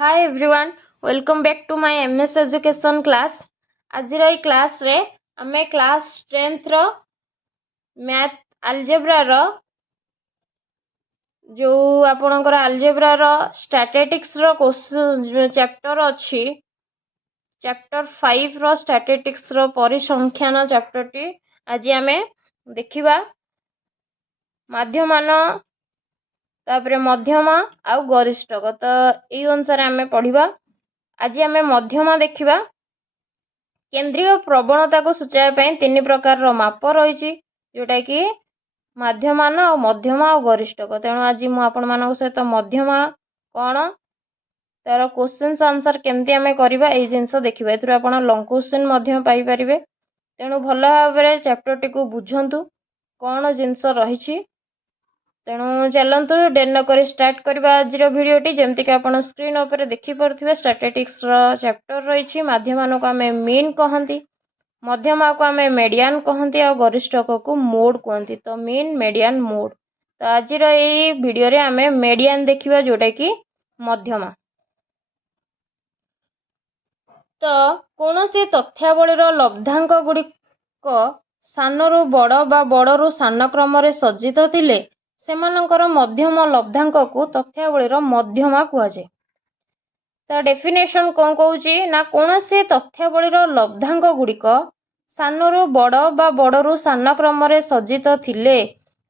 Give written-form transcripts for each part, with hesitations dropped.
Hi everyone, welcome back to my MS education class. आज class रे आमे class 10th रो मैथ अलजेब्रा रो जो आपणकर अलजेब्रा रो स्टैटिस्टिक्स रो क्वेश्चन चैप्टर अछि चैप्टर 5 रो स्टैटिस्टिक्स रो परिसंख्यान चैप्टर टी आज आमे देखिबा माध्यमान तापरे मध्यमा आउ गरिष्ठक। तो ये अनुसार आमे पढ़िबा। आज आमे मध्यमा देखिबा। केंद्रीय प्रवणता को सूचाइबा पई तीन प्रकार रो माप रहिछि जोटा कि माध्यमान और मध्यमा और गरिष्ठक। तेणु आज मु आपण मानक सहित मध्यमा कोन तार क्वेश्चंस आंसर केमती आमे करबा ए जिंस देखिबा। एथुर आपण लॉन्ग क्वेश्चन मध्य पाई परिबे। तेणु भल भाबरे चैप्टर टी को बुझंतु कोन जिंस रहिछि। तेणु चलतु डेर न कर स्टार्ट करबा आज वीडियो टी। जेमती कि आपण स्क्रीन ऊपर देखि परथिबे स्टैटिस्टिक्स रो चैप्टर रहिछि। माध्यमान को आमे मीन कहंती, मध्यमा को आमे मीडियन कहंती और गरिष्ठक को मोड कहंती। तो मीन मीडियन मोड। तो आज ये वीडियो रे आमे मीडियन देखिबा जोटा कि मध्यमा। तो कोनोसी तथ्यावलीर लब्धांक गुड़िक सानरु बड़ बा बड़रु सान क्रम रे सज्जित थिले सेमानंकर मध्यम लब्धांक को तथ्यावलीर मध्यमा कुआ जाय। ता डेफिनेशन कोन कहूची ना कोनोसी तथ्यावलीर लब्धांक गुड़िक सानरु बड़ बा बड़रु सान क्रम रे सज्जित थिले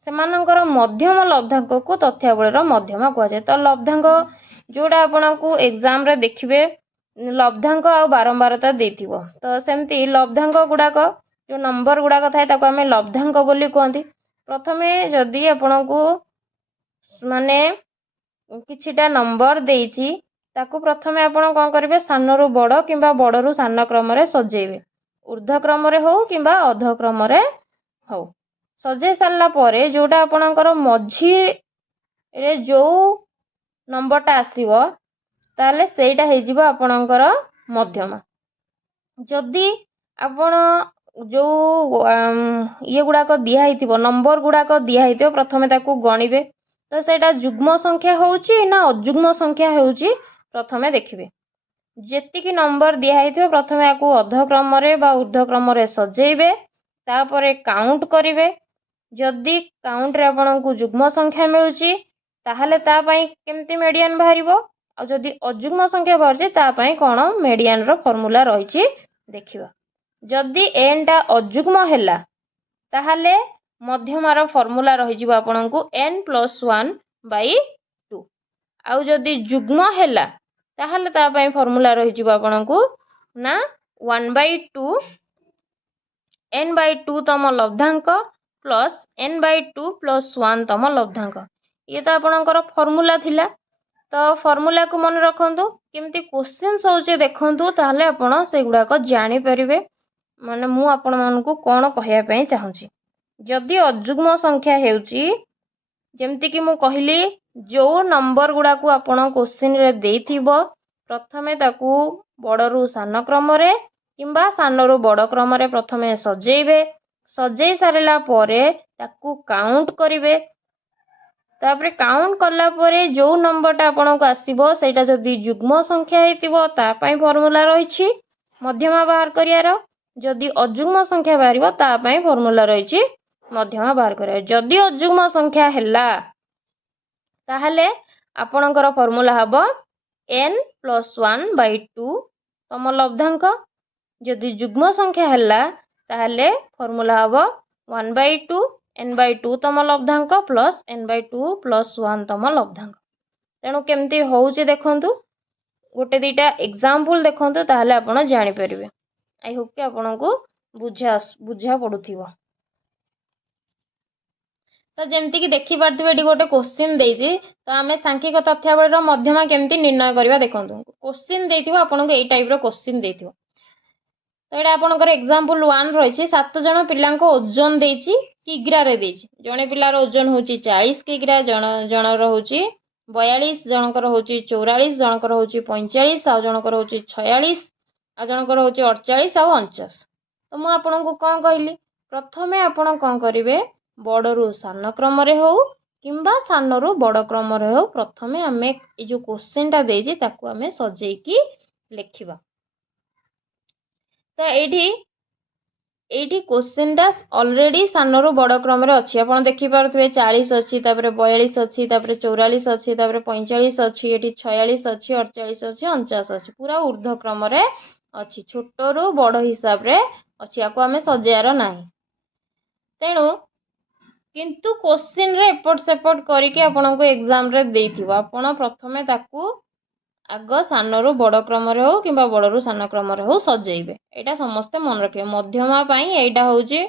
सेमानंकर मध्यम लब्धांक को तथ्यावलीर मध्यमा कुआ जाय। तो लब्धांक जोड़ा आपनकु एग्जाम रे देखिबे लब्धांक आ बारंबारता देथिबो। तो सेमती लब्धांक गुडाक जो नंबर गुडाक थाए ताको आमे लब्धांक बोली कहंती। प्रथमे जदी आपनकु माने किछिटा नंबर देइछि ताको प्रथमे आपण कोन करिवे सानरु बड़ किंबा बड़रु सान क्रम रे सजेइबे। ऊर्ध्व क्रम रे हो किंबा अध क्रम रे हो सजे सारला परे जोटा आपनकर मझी रे जो नंबरटा आसीबो ताले सेटा हे जिवो आपनकर मध्यमा। जदी आपण जो ये गुड़ाक दिया हिथिबो नंबर गुड़ाक दिया हिथिबो प्रथमे ताकू गणिबे। तो सेटा जुग्म संख्या होउची ना अजुग्म संख्या होउची प्रथमे देखिबे। जेतिकी नंबर दिया हिथिबो प्रथमे आकू अध क्रम रे बा ऊर्ध्व क्रम रे सजेइबे। तापरे काउंट करिवे। जदी काउंट रे आपनकू जुग्म संख्या मिलुची ताहले ता पई केमती मीडियन बाहरिबो। आ जदी अजुग्म संख्या बाहरजे ता पई कोन मीडियन रो फार्मूला रहिछि देखिबा। जदी n टा अजुग्म हैला ताहले मध्यमार फार्मूला रहि जिवो आपनकू n + 1/2। आउ जदी जुग्म हैला ताहले ता पई फार्मूला रहि जिवो आपनकू ना 1/2 n/2 तम लब्धांक प्लस n/2 + 1 तम लब्धांक। ये तो आपनकर फार्मूला थिला। तो फार्मूला को मन रखंतु केमती क्वेश्चन होचे देखंतु ताहले आपण से गुडा को जानि परिबे। माने मु आपण मानकू कोन कहया पई चाहूची। जदी अजुग्म संख्या हेउची जेमती कि मु कहली जो नंबर गुडा को आपण क्वेश्चन रे देथिबो प्रथमे ताकू बड़रु सान क्रम रे किंबा सानरु बड़ क्रम रे प्रथमे सजेइबे। सजेई सारला परे ताकू काउंट करिवे। तापरे काउंट करला परे जो नंबरटा आपनको आसीबो सेटा जदी जुग्म संख्या हेतिबो ता पई फार्मूला रहिछि मध्यमा बाहर करियार। जदी अजुग्म संख्या बाहरिबो ता पई फार्मूला रहिछि मध्यमा बाहर करियार। जदी अजुग्म संख्या हैला ताहले आपनकर फार्मूला हबो n + 1/2 तम लब्धांक। जदी जुग्म संख्या हैला ताहले फार्मूला हबो 1/2 n/2 तम लब्धांक प्लस n/2 + 1 तम लब्धांक। तेणु केमती होउचे देखंतु गोटे दीटा एग्जांपल देखंतु ताहले आपण जानि परिबे। आई होप कि आपनको बुझा पडुथिबो। तो जेमती कि देखि पारथिबे एटी गोटे क्वेश्चन देइछि। तो आमे सांख्यिक तथ्यावलीर मध्यमा केमती निर्णय करबा देखंतु। क्वेश्चन देइथिबो आपनको एई टाइप रो क्वेश्चन देइथिबो। तो एटा आपनकर एग्जांपल 1 रहिछि। 7 जण पिलांको ओजन देइछि किग्रा रे देइछि। जणे पिलार ओजन होछि 40 किग्रा, जणर होछि 42, जनकर होछि 44, जनकर होछि 45, आ जनकर होछि 46, आ जनकर होछि 48 आ 49। तो मु आपनको कोन कहली प्रथमे आपण कोन करिवे बड़रु सान क्रम रे हो किंबा सानरू बड़ क्रम हो प्रथम आम ये जो क्वेश्चन टा देछि ताकू आम सजेकी लिखिबा। तो एठी क्वेश्चन टा ऑलरेडी सानरू बड़ क्रम अच्छी आप देखी पारे 40 अच्छी 42 अच्छी 44 अच्छी 45 अच्छी ये 46 अच्छी 48 अच्छी 49 अच्छी पूरा ऊर्ध्व क्रम अच्छी छोटू बड़ हिसाब रे अच्छी आपको आम सजेयार ना तेणु किंतु क्वेश्चन रे एपट सेपट करके आपको एग्जाम रे देइथिबो आपण प्रथमे ताकू आग सानरू बड़ क्रम हो कि बड़रू सान क्रम हो सजेबे एटा समस्ते मन रखिए मध्यमा पाई एटा होउची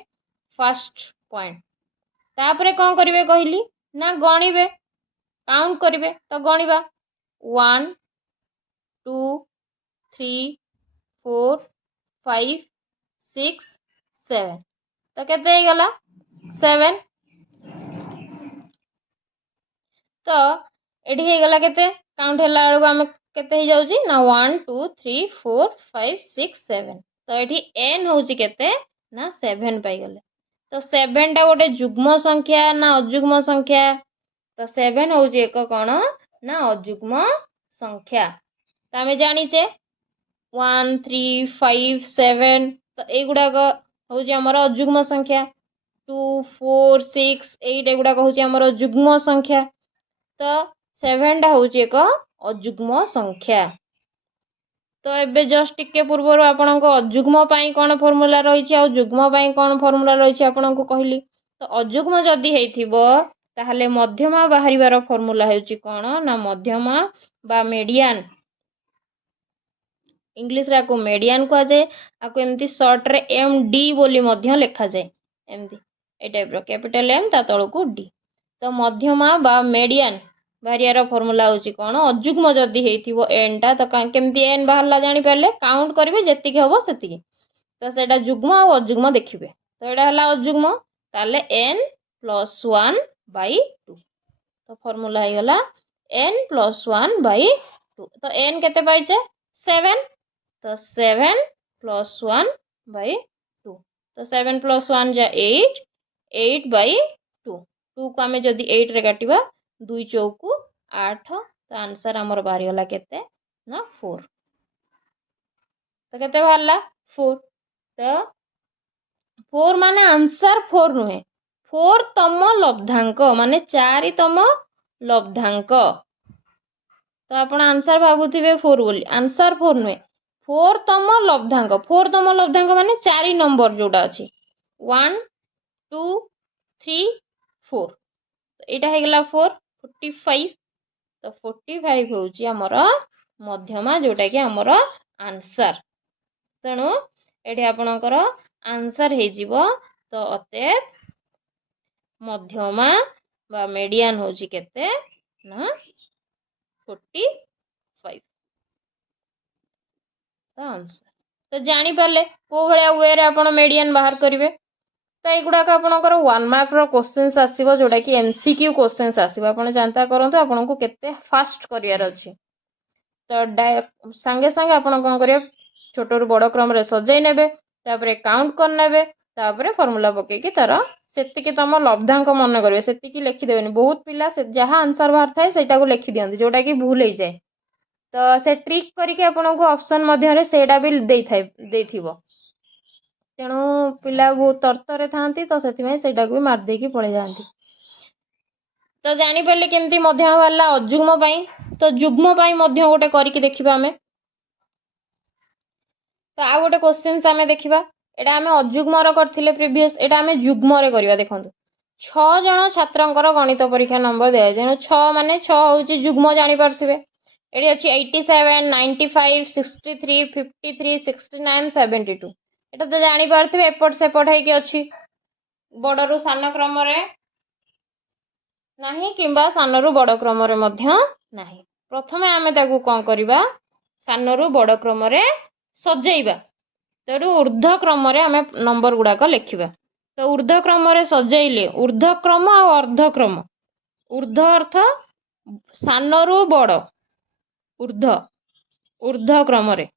फर्स्ट पॉइंट। तापरे कौन करिवे कहली ना गणिबे काउंट करिवे तो गणिबा 1 2 3 4 5 6 7 तो केते हे गला 7 तो एठी हे गला केते काउंट हैला बेलको हम केते ही जाउची ना 1 2 3 4 5 6 7 तो एठी n होउची केते ना 7 पाई गले। तो 7 टा गोटे जुग्म संख्या ना अजुग्म संख्या तो 7 होउची एक कोन ना अजुग्म संख्या। तो आमे जानिचे 1 3 5 7 तो ए गुडा को होउची हमर अजुग्म संख्या 2 4 6 8 एगुडा को होउची हमर जुग्म संख्या। तो 7 टा होउची एक अजुग्म संख्या। तो एबे जस्ट टिके पूर्वर आपनको अजुग्म पाई कोन फार्मूला रहिछि आ जुग्म पाई कोन फार्मूला रहिछि आपनको कहली। तो अजुग्म जदी हेइथिबो ताहले मध्यमा बाहरिबार फार्मूला हेउछि कोन ना मध्यमा बा मीडियन इंग्लिश रा को मीडियन को जाय आको एमती शॉर्ट रे एमडी बोली मध्य लिखा जाय एमती ए टाइप रो कैपिटल एम ता तळको डी। तो मध्यमा बा मीडियन बाहरियार फार्मूला होची कोन अजुग्म जदी हेइथिबो एन टा तो केमती एन बाहरला जानि परले काउंट करिवे जेतिके हबो सेतिके तो सेटा जुग्म आ अजुग्म देखिबे। तो एटा हला अजुग्म ताले n + 1 / 2 तो फार्मूला हे गला n + 1 / 2 तो n केते पाइछे 7 तो 7 + 1 / 2 तो 7 + 1 जा 8 8 / 2 2 को आमे जदी 8 रे काटिबा 2 चौकु 8 तो आंसर हमर बाहरी गला केते ना 4 तो केते बाहरला 4 तो 4 माने आंसर 4 नुहे 4 तम लब्धांक माने 4 तम लब्धांक। तो आपण आंसर भाबुथिबे 4 बोली आंसर 4 नुहे 4 तम लब्धांक माने 4 नंबर जोडा अछि 1 2 3 4 तो एटा हे गला 4 45 तो 45 होउची हमर मध्यमा जोटा कि हमर आंसर। तेणु एठी आपणकर आंसर हे जिवो तो अते मध्यमा बा मीडियन होउची केते ना 45 तो आंसर। तो जानि पाले को भलिया वे रे आपण मीडियन बाहर करिवे। तो एगुडा आपणकर 1 मार्क रो क्वेश्चंस आसीबो जोटा कि एमसीक्यू क्वेश्चंस आसीबो आपण जानता करंतु आपनको केते फास्ट करियार अछि। तो संगे संगे आपण कोन करियो छोटो बड़ क्रम रे सजाई नेबे तापरे काउंट कर नेबे तापरे फार्मूला पके कि तार सेतिके तम लब्धांक मन करिवे सेतिके लिखि देबेनी। बहुत पिला से जहा आंसर बाहर थाए सेटा को लिखि दियंती जोटा कि भूल हे जाय। तो से ट्रिक करके आपनको ऑप्शन मध्य रे सेटा भी देथिबो तेणु पिला बहुत तरतरे थांती तो सेतिमे सेटा को भी मार देकी पळे जांती। तो जानि परले केमती मध्यमा वाला अजुग्म पाई तो जुग्म पाई मध्य गोटे करके देखिबा हमें। तो आ गोटे क्वेश्चंस हमें देखिबा एटा हमें अजुग्म रो करथिले प्रीवियस एटा हमें जुग्म रे करिवा। देखंतु 6 जण छात्रंकर गणित परीक्षा नंबर दे जेनु 6 माने 6 होउची जुग्म जानि परथिबे एडी अछि 87 95 63 53 69 72 एटा तो जानि परथिबे एपट सेपट हे कि अछि बडरू सान क्रम रे नाही किंबा सानरू बड़ क्रम रे मध्य नाही। प्रथमे आमे ताकू कोन करिबा सानरू बड़ क्रम रे सजेइबा तेरु ऊर्ध्व क्रम रे आमे नंबर गुडा को लिखिबा। तो ऊर्ध्व क्रम रे सजेइले ऊर्ध्व क्रम आ अर्ध क्रम ऊर्ध्व अर्थ सानरू बड़ ऊर्ध्व क्रम रे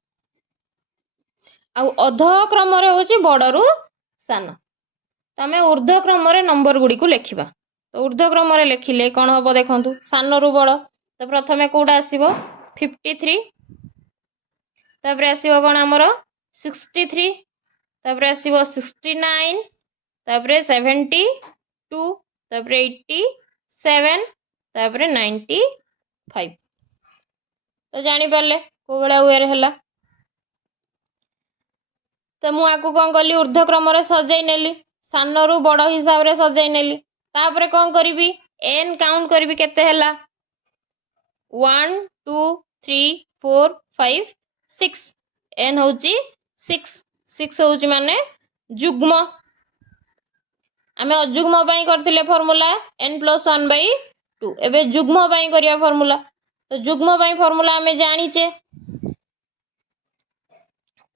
आ अध क्रम रे होची बडरू सान। तमे ऊर्ध्व क्रम रे नंबर गुडी को लिखिबा। तो ऊर्ध्वक्रम रे लिखिले कौन हम देखु सान रु बड़ तो प्रथमे कौटा आसो 53 तापर आसो कौन आमर 63 तापर आसो 69 तापर 72 तापर 87 तापर 95 तो जानी पारे को भाया वे है तो मुझे कौन कली ऊर्ध्वक्रम सजाई नेली सान रु बड़ हिसाब से सजाई नेली तापर कौन करी एन काउंट करी केते हला 1 2 3 4 5 6 एन होची 6 होची माने जुग्म आमे अजुग्म पई करथिले फार्मूला n+1/2 एबे जुग्म पई करिया फार्मूला तो जुग्म पई फार्मूला आमे जानिचे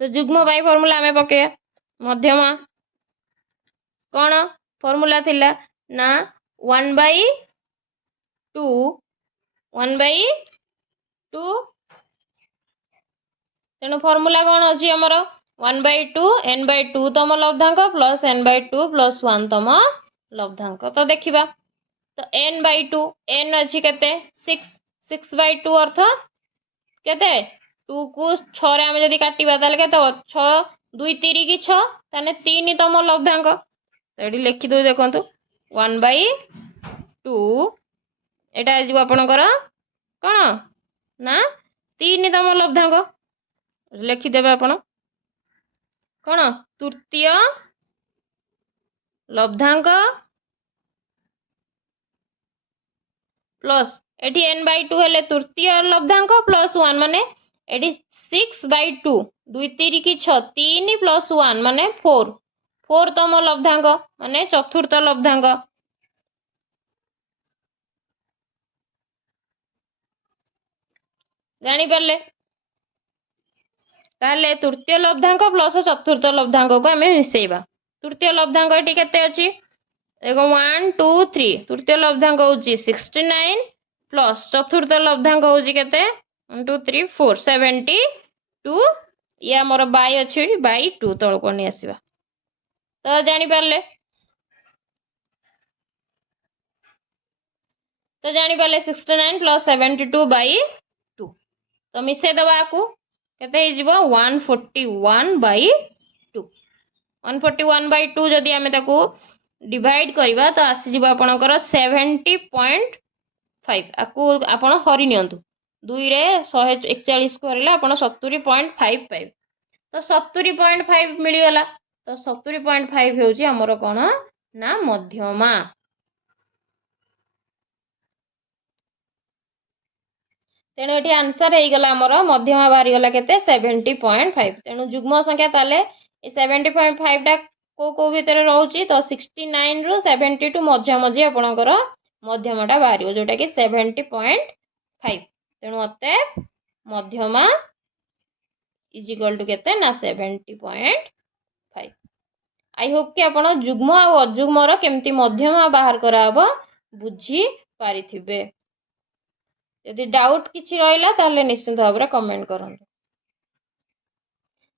तो जुग्म पई फार्मूला आमे पके मध्यमा कौन फार्मूला थिला ना 1/2 तेणु फार्मूला कौन अच्छी आमर 1/2 n/2 तम लब्धांक प्लस n/2 + 1 तम लब्धांक तो देखिबा तो n/2 n अच्छी केते 6/2 अर्थ केते 2 को 6 रे आमे जदी काटिबा ताले केते 6 2 3 की 6 ताने 3 तम लब्धांक तो एडी लिखि दो देखंतु 1/2 एटा आजिबो आपनकर कोन ना 3 तम लब्धांक लिखि देबे आपण कोन तृतीय लब्धांक प्लस एठी n/2 हेले तृतीय लब्धांक प्लस 1 माने एठी 6/2 2 3 की 6 3 + 1 माने 4 तम लब्धांक माने चतुर्थ लब्धांक जानी पारले ताले तृतीय लब्धांक प्लस चतुर्थ लब्धांक को आमे मिसेइबा तृतीय लब्धांक एठी केते अछि देखो 1 2 3 तृतीय लब्धांक होची 69 प्लस चतुर्थ लब्धांक होची केते 1 2 3 4 72 या मोर बाय अछि बाय 2 तळ कोनी आसीबा तो जानी पारले 69 प्लस 72/2 तो मिसे दबा आकु केते हे जिवो 141/2 141/2 जदि आमे ताकू डिवाइड करिबा तो आसी जिवो आपनकर 70.5 आकु आपण हरि नियंतु 2 रे 141 को हरिला आपण 70.5 पाइब तो 70.5 मिली गला तो 70.5 हेउची हमर कोन ना मध्यमा तेणु ये आंसर हो गला आमर मध्यमा बाहरी गला केते 70.5 तेणु जुग्म संख्या ताले 70.5 टा को भितर रहउची तो 69 रु 72 मध्य मझी आपणकर मध्यमाटा बाहर जोटा कि 70.5 तेणु अते मध्यमा इज इक्वल टू केते ना 70.5 आई होप कि आपण जुग्म और अजुग्म रो केमती मध्यमा बाहर कराबो बुझी पारिथिबे यदि डाउट किछि रहिला ताले निश्चित भाव में कमेंट करंतु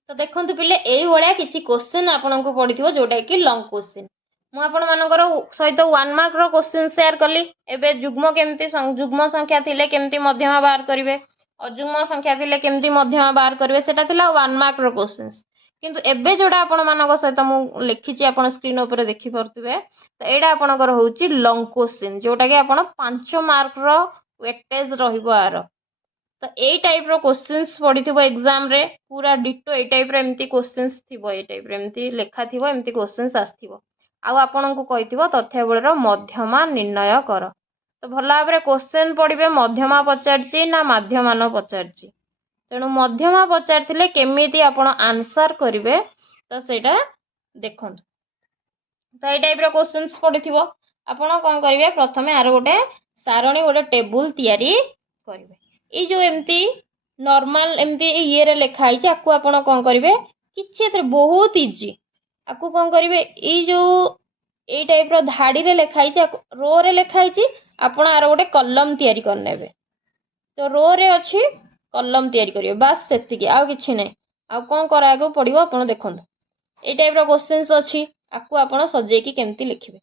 तो देखंतु पिले एई भलिया किछि क्वेश्चन आपन को पडिथिबो जोटा कि लॉन्ग क्वेश्चन मु आपन मानकर सहित 1 मार्क रो क्वेश्चन शेयर कली एबे जुग्म केमती जुग्म संख्या थिले केमती मध्यमा बाहर करिवे अजुग्म संख्या थिले केमती मध्यमा बाहर करिवे सेटा थिला 1 मार्क रो क्वेश्चंस किंतु एबे जोडा आपन मानक सहित मु लिखिछि आपन स्क्रीन ऊपर देखि परतुबे तो एडा आपनकर होउछि लॉन्ग क्वेश्चन जोटा कि आपन 5 मार्क रो वेटेज रहिबो आरो तो ए टाइप रो क्वेश्चंस पडिथिबो एग्जाम रे पूरा डिटो ए टाइप रो एम्ति क्वेश्चंस थिबो ए टाइप रो एम्ति लेखा थिबो एम्ति क्वेश्चंस आस्थिबो आ आपन को कहिथिबो तथ्यावली रो मध्यमा निर्णय कर तो भला भाबरे क्वेश्चन पडिबे मध्यमा पचारछि ना माध्यमान पचारछि तेणु मध्यमा पचारथिले केमिति आपण आंसर करिवे तो सेटा देखंतु तो ए टाइप रो क्वेश्चंस पडिथिबो आपण कोन करिवे प्रथमे आरो गोटे सारणी गोटे टेबुल तैयारी करिवे ए जो एमती नॉर्मल एमती ये रे लिखा है आपको आपण कोन करिवे किछि एते बहुत इजी आपको कोन करिवे ए जो ए टाइप रो धाडी रे लिखा है रो रे लिखा है आपण आरो गोटे कॉलम तैयारी करनेबे तो रो रे अछि कॉलम तैयारी करिवे बस सेति की आ किछि नै आ कोन करागो पड़िबो आपण देखंतु ए टाइप रो क्वेश्चंस अछि आपको आपण सजे की केमती लिखिबे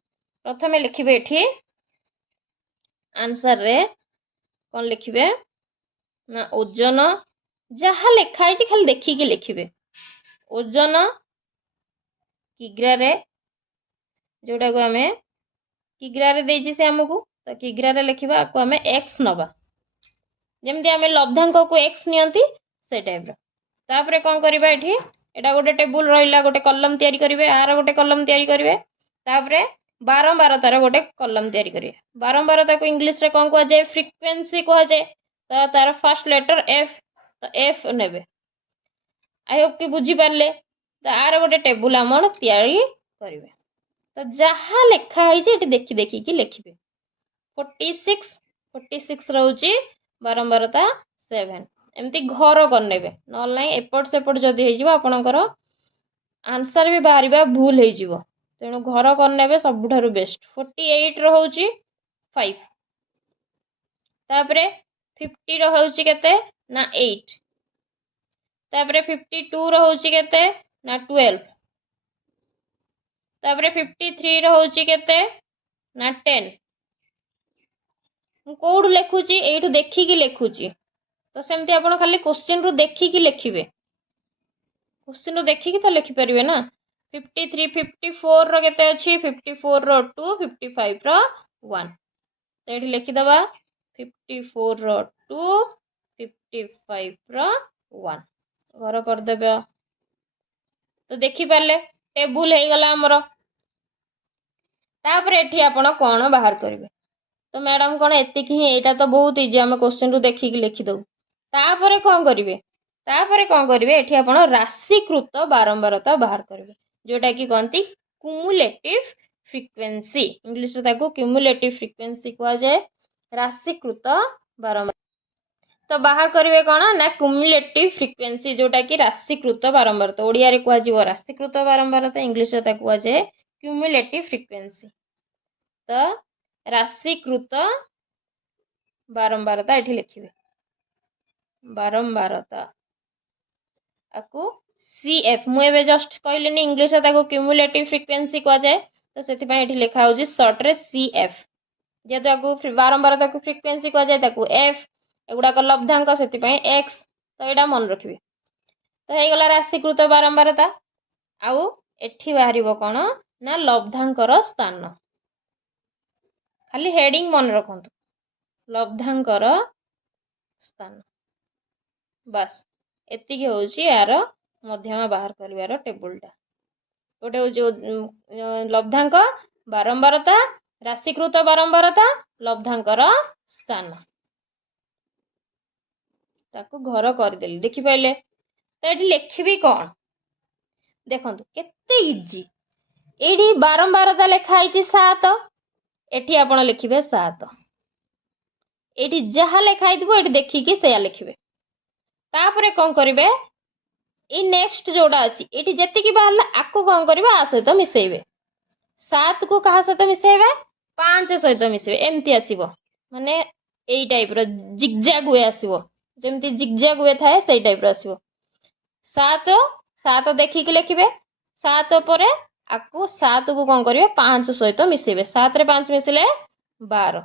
प्रथमे लिखिबे एठी आंसर रे कौन लिखिबे ना ओजन जहाँ लेखा है खाली देखिकी लिखिबे ओजन किग्रा रे जोटा को आमे किग्रा रे देछि से हमकु तो किग्रा रे लिखिबा को आमे x नबा जेमती आमे लब्धांक को x नियंती से टाइप रो तापरे कोन करबा एठी एटा गोटे टेबुल रहिला गोटे कलम तयारी करिवे आर गोटे कलम तयारी करिवे तापरे बारंबारतार गोटे कलम तयारी करिवे बारंबारता को इंग्लिश रे कोन को जाय फ्रीक्वेंसी को जाय तो तार फर्स्ट लेटर f तो f नेबे आई होप कि बुझी पारले तो आर गोटे टेबुल आमण तयारी करिवे तो जहाँ लेखा है देखी देखी कि लिखिबे 46 रहउची बारंबारता 7 एमती घर करनेबे नल नाही एपट सेपट जदी हे जिवो आपनकर आंसर भी बाहरिबा भूल हे जिवो तेणु घर करनेबे सबुठारु बेस्ट 48 रहउची 5 तापरे 50 रहउची केते ना 8 तापरे 52 रहउची केते ना 12 तापरे 53 रहउची केते ना 10 कोड लेखुची एठु देखि कि लेखुची तो सेमती आपण खाली क्वेश्चन रु देखि कि लिखिबे क्वेश्चन रु देखि कि तो लिखि परिबे ना 53 54 रो केते अछि 54 रो 2 55 रो 1 तो एठी लिखि दबा 54 रो 2 55 रो 1 घर कर देबे तो देखि पाले टेबुल हे गला हमरो तापर एठी आपण कोन बाहर करिवे तो मैडम कोन एतिक ही एटा तो बहुत इजी हम क्वेश्चन रु देखि कि लिखि दउ तापरे कोन करिवे एठी आपण राशिकृत बारंबारता बाहर करिवे जोटा कि कहंती क्युमुलेटिव फ्रीक्वेंसी इंग्लिश रे ताको क्युमुलेटिव फ्रीक्वेंसी को जाय राशिकृत बारंबार तो बाहर करिवे कोन ना क्युमुलेटिव फ्रीक्वेंसी जोटा कि राशिकृत बारंबारता ओडिया रे को जिवो राशिकृत बारंबारता इंग्लिश रे ताको जाय क्युमुलेटिव फ्रीक्वेंसी तो राशिकृत बारंबारता एठी लिखिबे बारंबारता आकु CF मु एबे जस्ट कहलेनी इंग्लिश रे ताको क्युमुलेटिव फ्रीक्वेंसी को जाय तो सेति पय एठी लिखा होजी शॉर्ट रे CF जे ताको बारंबारता को फ्रीक्वेंसी को जाय ताको F एगुडा को लब्धांक सेति पय X तो एडा मन रखिबे तो हे गला राशिकृत बारंबारता आउ एठी बाहरिबो कोन ना लब्धांकर स्थान खाली हेडिंग मन रखंतु लब्धांकर स्थान बस एतिकी होची यार मध्यमा बाहर करिवार टेबुलटा गोटे होची लब्धांक बारंबारता राशिकृत बारंबारता लब्धांकर स्थान ताको घर कर देली देखि पाइले तो एठी लिखिबी कोन देखंतु केते इजी एठी बारंबारता लेखा आइची 7 एठी आपण लिखिबे 7 एठी जहा लेखा आइतबो एठी देखि कि सेया लिखिबे तापरे कोन करिवे ई नेक्स्ट जोड़ा अछि एठी जति कि बाहरला आकु कोन करिवे आ सहित मिसेइबे 7 को कहा सहित मिसेइबे 5 सहित मिसेइबे एम्ति आसीबो माने एई टाइप रो जिगजैग वे आसीबो जेमति जिगजैग वे थाए सेई टाइप रो आसीबो 7 देखि कि लिखिबे 7 परे आकु 7 को कोन करिवे 5 सहित मिसेइबे 7 रे 5 मिसिले 12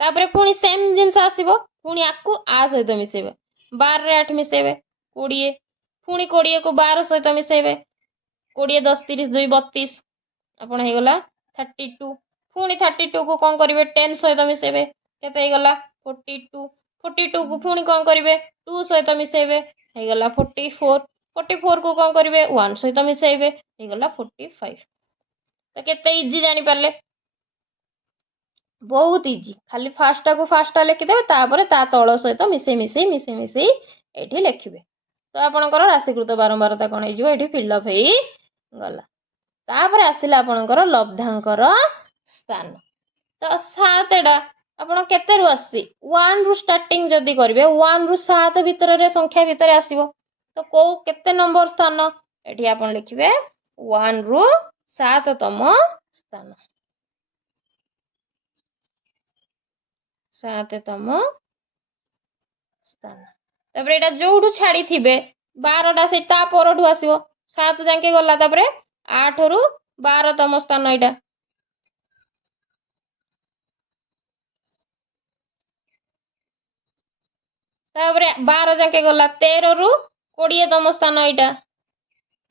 तापरे पुनी सेम जिंस आसीबो पुनी आकु आ सहित मिसेइबे 12 रे 8 मिसेइबे 20 पुनी 20 को 12 सहित मिसेइबे 20 10 30 2 32 आपण हे गला 32 पुनी 32 को कोन करिवे 10 सहित मिसेइबे केते हे गला 42 को पुनी कोन करिवे 2 सहित मिसेइबे हे गला 44 को कोन करिवे 1 सहित मिसेइबे हे गला 45 तो केते इजी जानि पारले बहुत इजी खाली फास्टा को फास्टा लिखि देबे तापरे ता तळ सहित मिसेई एठी लिखिबे तो आपनकर राशिकृत बारंबारता कोन हे जिवो एठी फिल अप हेई गला तापरे आसिला आपनकर लब्धांकर स्थान तो 7 एडा आपण केते रु आसी 1 रु स्टार्टिंग जदी करबे 1 रु 7 भीतर रे संख्या भीतर आसीबो तो को केते नंबर स्थान एठी आपण लिखिबे 1 रु 7 तम स्थान 7 तम स्थान तापरे एटा जोडू छाडी थिबे 12 टा सेटा परठू आसीबो 7 जाके गला तापरे 8 रु 12 तम स्थान एटा तापरे 12 जाके गला 13 रु 20 तम स्थान एटा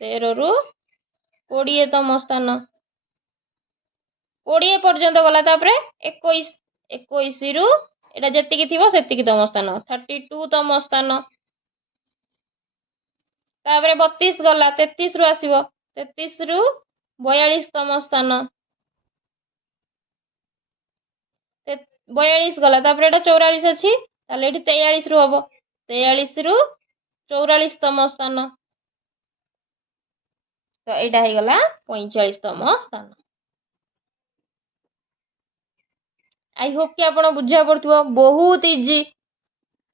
13 रु 20 तम स्थान 20 पर्यंत गला तापरे 21 21 रु एटा जेतिकी थिबो सेतिकी तम स्थान 32 तम स्थान तापरे 32 गला 33 रु आसीबो 33 रु 42 तम स्थान 42 गला तापरे एटा 44 अछि ताले एठी 43 रु हबो 43 रु 44 तम स्थान तो एटा हे गला 45 तम स्थान। आई होप कि आपण बुझा पड़थुवा बहुत इजी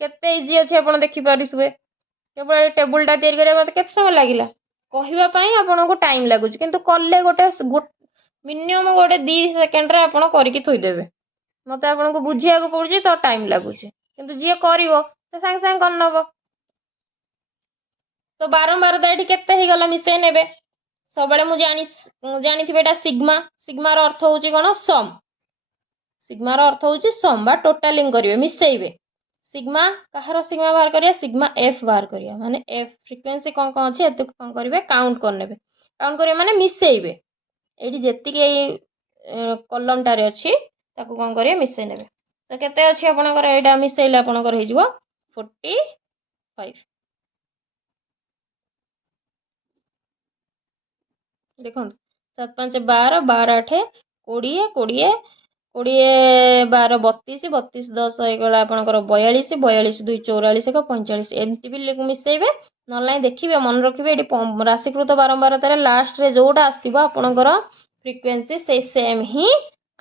केते इजी अछि आपण देखि पारिथुवे केवल टेबुलटा तैयारी करे मते केते समय लागिला कहिबा पई आपण को टाइम लागु किंतु कल्ले गोटे मिनिमम गोटे 2 सेकंड रे आपण करिकि थोई देबे मते आपण को बुझिया को पड़ुची तो टाइम लागु किंतु जे करिवो तो संग संग कर नबो तो बारंबार तो एठी केते हे गला मिसे नेबे सबले मु जानिथिबे एटा सिग्मा सिग्मा रो अर्थ होची कोन सम सिग्मा रो अर्थ होची सम बा टोटलिंग करिवे मिसेइबे सिग्मा कहारो सिग्मा बाहर करिया सिग्मा एफ बाहर करिया माने एफ फ्रीक्वेंसी कोन कोन अछि एते कोन करिवे काउंट करनेबे काउंट करिवे माने मिसेइबे एठी जेति के कॉलम टारे अछि ताकू कोन करिवे मिसे नेबे तो केते अछि आपनकर एटा मिसेइले आपनकर हे जिवो 45 देखो 7 5 12 12 8 20 20 20 12 32 32 10 गला आपनकर 42 42 2 44 1 45 एमती भी मिसेइबे नलाई देखिबे मन रखिबे एटी राशिकृत बारंबार तारे लास्ट रे जोटा आस्तिबो आपनकर फ्रीक्वेंसी से सेम ही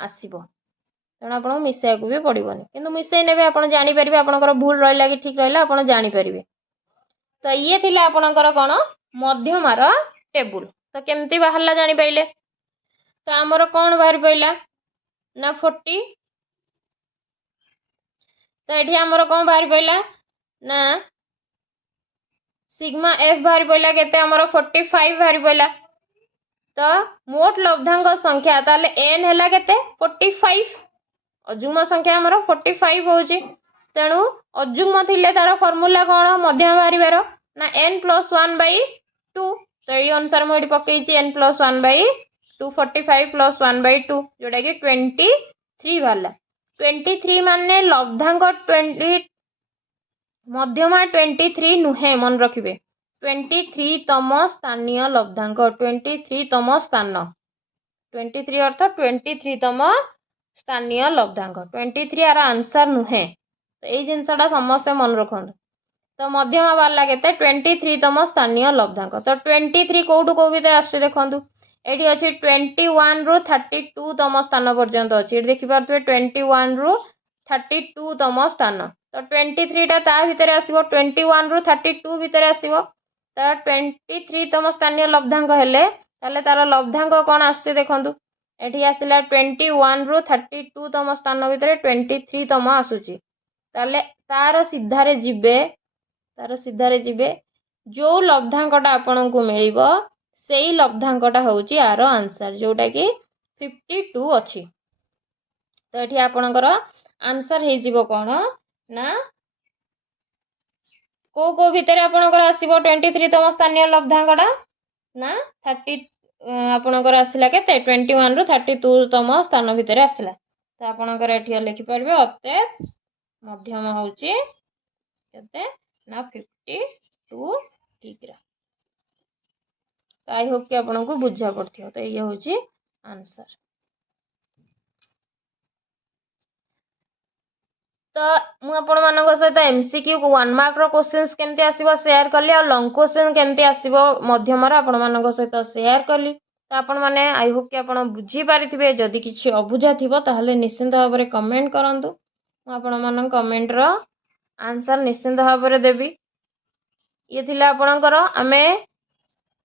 आसीबो तण आपन मिसेया को भी पड़िबोनी किंतु मिसेइ नेबे आपन जानि परिबे आपनकर भूल रहला कि ठीक रहला आपन जानि परिबे तो ये थिला आपनकर कोन मध्यमार टेबुल तो केमती बाहरला जानि पाइले तो हमर कोन बाहर पइला ना 40 तो एठी हमर कोन बाहर पइला ना सिग्मा एफ बाहर पइला केते हमर 45 बाहर पइला तो मोट लब्धांक संख्या ताले n हैला केते 45 अजुग्म संख्या हमर 45 होची तेणु अजुग्म थिले तार फार्मूला कोन मध्यम बाहरिबार ना n + 1/2 तो ये अनुसार मु एठी पकेइची n + 1/2 45 + 1/2 जोटा कि 23 वाला 23 माने लब्धांक 20 मध्यमा 23 नुहे मन रखिबे 23 तम स्थानीय लब्धांक 23 तम स्थान 23 अर्थ 23 तम स्थानीय लब्धांक 23 आर आंसर नुहे तो एई जिंसटा समस्त मन रखन तो मध्यमा वाला केते 23 तम स्थानीय लब्धांक तो 23 कोठु को भीतर आसे देखंतु एठी अछि 21 रु 32 तम स्थान पर्यंत अछि एठी देखि पारथुवे 21 रु 32 तम स्थान तो 23 ता भीतर आसीबो 21 रु 32 भीतर आसीबो तो 23 तम स्थानीय लब्धांक हेले ताले तार लब्धांक कोन आसे देखंतु एठी आसिला 21 रु 32 तम स्थान भीतर 23 तम आसुची ताले तार सीधारे जिबे जो लब्धांकटा आपन को मिलिबो सेई लब्धांकटा होची आर आंसर जोटा कि 52 अछि तो एठी आपनकर आंसर हे जिवो कोन ना को भीतर आपनकर आसीबो 23 तम स्थानीय लब्धांकटा ना 30 आपनकर आसिला केते 21 रु 32 तम स्थान भीतर आसिला तो आपनकर एठी लिखि परबे अतः मध्यम होची केते ना 52 ठीक रा आई होप कि आपन को बुझा पड़थियो तो ये होची आंसर तो मु आपण मानक सहित एमसीक्यू 1 मार्क रो क्वेश्चंस केमती आसीबो शेयर करली और लॉन्ग क्वेश्चन केमती आसीबो मध्यम रा आपण मानक सहित शेयर करली तो आपण माने आई होप कि आपण बुझी पारिथिबे जदि किछि अबुझा थिबो ताहले निश्चित भाबरे कमेंट करंतु मु आपण मानक कमेंट रो आंसर निश्चित भाबरे देबी ये थिला आपणकर आमे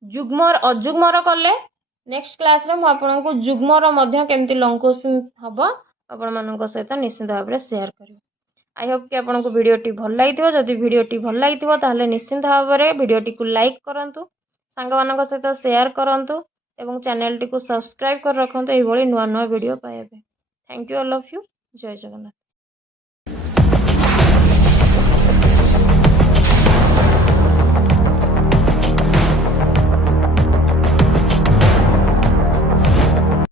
जुग्म अजुग्म रो कले नेक्स्ट क्लास रे मु आपण को जुग्म रो मध्य केमती लॉन्ग क्वेश्चन हबो आपण मानक सहित निश्चित भाबरे शेयर करियो आई होप कि आपन को वीडियो टी भल लागिथिबो जदि वीडियो टी भल लागिथिबो ताहले निश्चित भाबरे वीडियो टी को लाइक करंतु सांग मानक सहित शेयर करंतु एवं चैनल टी को सब्सक्राइब कर रखंतु एही भली नुवा नुवा वीडियो पाइबे thank you all of you जय जगन्नाथ।